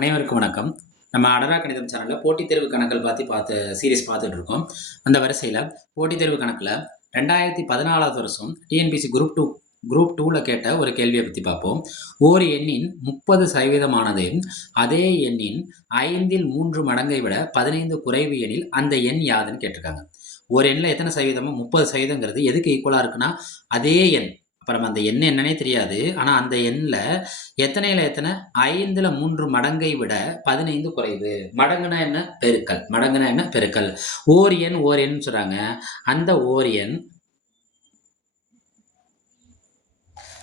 அனைவருக்கும் வணக்கம். நம்ம அடரா கணிதம் சேனலில் போட்டித் தேர்வு கணக்கில் பார்த்து பார்த்து சீரீஸ் பார்த்துட்டு இருக்கோம். அந்த வரிசையில் போட்டித் தேர்வு கணக்கில் ரெண்டாயிரத்தி பதினாலாவது வருஷம் டிஎன்பிசி குரூப் டூ குரூப் டூவில் கேட்ட ஒரு கேள்வியை பற்றி பார்ப்போம். ஓர் எண்ணின் முப்பது சதவீதமானது அதே எண்ணின் ஐந்தில் மூன்று மடங்கை விட பதினைந்து குறைவு எண்ணில் அந்த எண் யாதுன்னு கேட்டிருக்காங்க. ஒரு எண்ணில் எத்தனை சதவீதமோ முப்பது சதவீதங்கிறது எதுக்கு ஈக்குவலாக இருக்குன்னா அதே எண் அப்புறம் நம்ம அந்த எண் என்னன்னே தெரியாது. ஆனால் அந்த எண்ணில் எத்தனையில் எத்தனை? ஐந்தில் மூன்று மடங்கை விட பதினைந்து குறைவு. மடங்குனா என்ன? பெருக்கல். மடங்குனா என்ன? பெருக்கல். ஓர் எண் ஓர் எண் சொல்கிறாங்க அந்த ஓர் எண்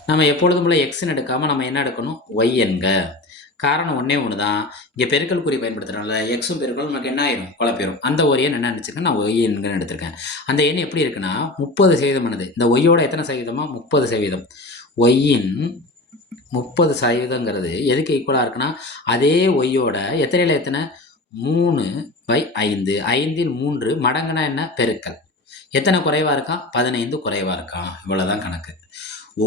நம்ம எப்பொழுதும் போல எக்ஸ்ன்னு எடுக்காமல் நம்ம என்ன எடுக்கணும்? ஒய் எண்க. காரணம் ஒன்றே ஒன்று தான் இங்கே பெருக்கல் குறி பயன்படுத்துகிறனால எக்ஸும் பெருக்கலும் நமக்கு என்ன ஆயிரும்? குழப்பிடும் அந்த ஒரு எண் என்ன நினச்சிருக்கேன் நான் ஒய் எண்கள் எடுத்திருக்கேன். அந்த எண் எப்படி இருக்குன்னா முப்பது சதவீதமானது இந்த ஒய்யோட எத்தனை சதவீதமாக முப்பது சதவீதம். ஒய்யின் முப்பது சதவீதங்கிறது எதுக்கு ஈக்குவலாக இருக்குன்னா அதே ஒய்யோட எத்தனையில் எத்தனை மூணு பை ஐந்து. ஐந்தில் மூன்று மடங்குனா என்ன? பெருக்கல். எத்தனை குறைவாக இருக்கான் பதினைந்து குறைவாக இருக்கான் இவ்வளோதான் கணக்கு.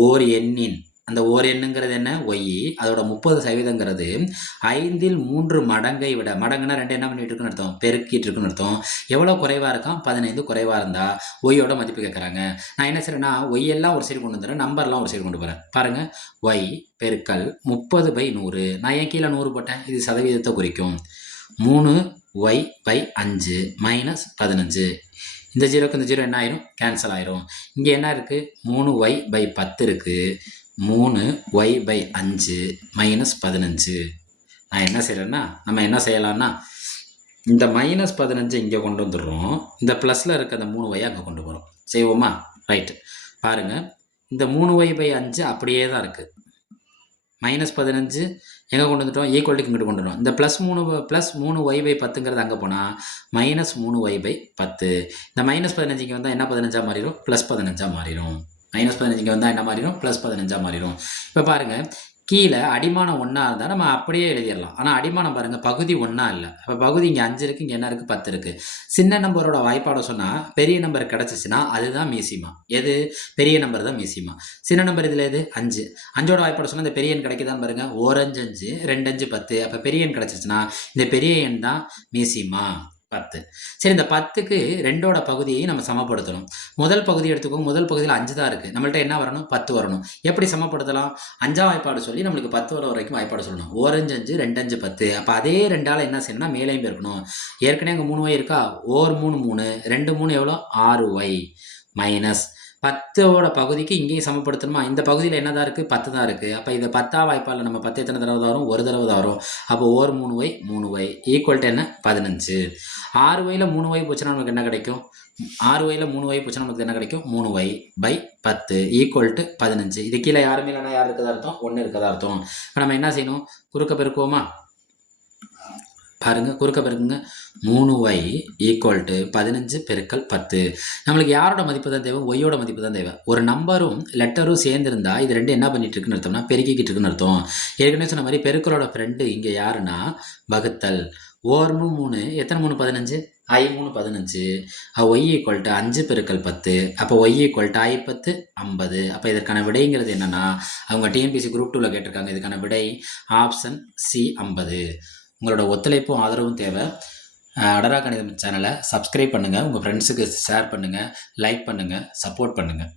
ஓர் எண்ணின் அந்த ஓர் எண்ணுங்கிறது என்ன? ஒய். அதோட முப்பது சதவீதங்கிறது ஐந்தில் மூன்று மடங்கை விட மடங்குனா ரெண்டு என்ன பண்ணிட்டு இருக்குன்னு அர்த்தம்? பெருக்கிட்டு இருக்குன்னு அர்த்தம். எவ்வளோ குறைவாக இருக்கான்? பதினைந்து குறைவாக இருந்தால் ஒய்யோட மதிப்பு கேட்குறாங்க நான் என்ன செய்றேன்னா ஒய் எல்லாம் ஒரு சைடு கொண்டு வந்துடுறேன் நம்பர்லாம் ஒரு சைடு கொண்டு போகிறேன் பாருங்கள் ஒய் பெருக்கல் முப்பது பை நூறு. நான் ஏன் கீழே நூறு போட்டேன்? இது சதவீதத்தை குறிக்கும். மூணு ஒய் பை அஞ்சு மைனஸ் பதினஞ்சு. இந்த ஜீரோக்கு இந்த ஜீரோ என்ன ஆயிரும்? கேன்சல் ஆயிரும். இங்கே என்ன இருக்குது மூணு ஒய் பை பத்து இருக்குது மூணு ஒய் பை அஞ்சு மைனஸ் பதினஞ்சு. நான் என்ன செய்கிறேன்னா நம்ம என்ன செய்யலான்னா இந்த மைனஸ் பதினஞ்சு இங்கே கொண்டு வந்துடுறோம். இந்த ப்ளஸில் இருக்க அந்த மூணு ஒய் அங்கே கொண்டு போகிறோம் செய்வோமா? ரைட்டு பாருங்கள் இந்த மூணு ஒய் பை அஞ்சு அப்படியே தான் இருக்குது மைனஸ் பதினஞ்சு எங்கே கொண்டு வந்துட்டோம்? ஈக்குவல்ட்டுக்கு இங்கிட்டு கொண்டு வரோம் இந்த ப்ளஸ் மூணு ப்ளஸ் மூணு ஒய் பை பத்துங்கிறது அங்கே போனால் மைனஸ் மூணு ஒய் பை பத்து. இந்த மைனஸ் பதினஞ்சுக்கு வந்தால் என்ன பதினஞ்சாக மாறிடும்? ப்ளஸ் பதினஞ்சாக மாறிடும். மைனஸ் பதினஞ்சு இங்கே வந்தால் என்ன மாறிடும்? ப்ளஸ் பதினஞ்சாக மாறிடும். இப்போ பாருங்கள் கீழே அடிமானம் ஒன்றா இருந்தால் நம்ம அப்படியே எழுதிடலாம். ஆனால் அடிமானம் பாருங்கள் பகுதி ஒன்றா இல்லை. அப்போ பகுதி இங்கே அஞ்சு இருக்குது இங்கே என்ன இருக்குது பத்து இருக்குது சின்ன நம்பரோட வாய்ப்பாடை சொன்னால் பெரிய நம்பர் கிடச்சிச்சின்னா அதுதான் மீசிமா. எது? பெரிய நம்பர் தான் மீசிமா. சின்ன நம்பர் இதில் எது? அஞ்சு. அஞ்சோட வாய்ப்பாடு சொன்னால் இந்த பெரிய எண் கிடைக்குதான்னு பாருங்கள் ஓரஞ்சு அஞ்சு ரெண்டு அஞ்சு பத்து. அப்போ பெரிய எண் கிடச்சிச்சின்னா இந்த பெரிய எண் தான் மீசிமா. பத்து. சரி இந்த பத்துக்கு ரெண்டோட பகுதியை நம்ம சமப்படுத்தணும். முதல் பகுதி எடுத்துக்கோங்க. முதல் பகுதியில் அஞ்சு தான் இருக்குது நம்மள்ட்ட என்ன வரணும்? பத்து வரணும். எப்படி சமப்படுத்தலாம்? அஞ்சா வாய்ப்பாடு சொல்லி நம்மளுக்கு பத்து வர வரைக்கும் வாய்ப்பாடு சொல்லணும். ஓரஞ்சு அஞ்சு ரெண்டஞ்சு பத்து. அப்போ அதே ரெண்டால் என்ன செய்யணும்னா மேலேயும் இருக்கணும் ஏற்கனவே அங்கே மூணு ஒய் இருக்கா? ஓர் மூணு மூணு. ரெண்டு மூணு எவ்வளோ? ஆறு ஒய் மைனஸ் பத்தோட பகுதிக்கு இங்கேயும் சமப்படுத்தணுமா? இந்த பகுதியில் என்ன தான் இருக்குது பத்து தான் இருக்குது அப்போ இந்த பத்தா வாய்ப்பால் நம்ம பத்து எத்தனை தடவை தான் வரும் ஒரு தடவை தான் வரும் அப்போ ஓர் மூணு ஒய் மூணு ஒய் ஈக்குவல் டு என்ன? பதினஞ்சு. ஆறு ஒயில் மூணு ஒய் போச்சுன்னா நமக்கு என்ன கிடைக்கும்? ஆறு ஒயில் மூணு ஒய் போச்சுன்னா நமக்கு என்ன கிடைக்கும்? மூணு ஒய் பை பத்து. ஈக்குவல் டு பதினஞ்சு. இது கீழே யாருமே இல்லைன்னா யார் இருக்கதா அர்த்தம்? ஒன்று இருக்கதா அர்த்தம். இப்போ நம்ம என்ன செய்யணும்? குறுக்க பெருக்குவோமா? பாருங்கள் குறுக்க பெருக்குங்க மூணு ஒய் ஈக்குவல் டு பதினஞ்சு பெருக்கல் பத்து. நம்மளுக்கு யாரோட மதிப்பு தான் தேவை? ஒய்யோட மதிப்பு தான் தேவை. ஒரு நம்பரும் லெட்டரும் சேர்ந்துருந்தா இது ரெண்டு என்ன பண்ணிட்டு இருக்குன்னு அர்த்தம்னா பெருக்கிக்கிட்டு இருக்குன்னு அர்த்தம். ஏற்கனவே சொன்ன மாதிரி பெருக்கலோட ஃப்ரெண்டு இங்கே யாருன்னா வகுத்தல். ஓர்மு மூணு எத்தனை மூணு? பதினஞ்சு? ஐ மூணு பதினஞ்சு. ஒய் ஈக்குவல் டு அஞ்சு பெருக்கல் பத்து. அப்போ ஒய் ஈக்குவல் டு ஐ பத்து ஐம்பது. அப்போ இதற்கான விடைங்கிறது என்னென்னா அவங்க டிஎன்பிசி குரூப் டூவில் கேட்டிருக்காங்க இதுக்கான விடை ஆப்ஷன் சி ஐம்பது. உங்களோட ஒத்துழைப்பும் ஆதரவும் தேவை. அடரா கணிதம் சேனலை சப்ஸ்கிரைப் பண்ணுங்கள் உங்கள் ஃப்ரெண்ட்ஸுக்கு ஷேர் பண்ணுங்கள் லைக் பண்ணுங்கள் சப்போர்ட் பண்ணுங்கள்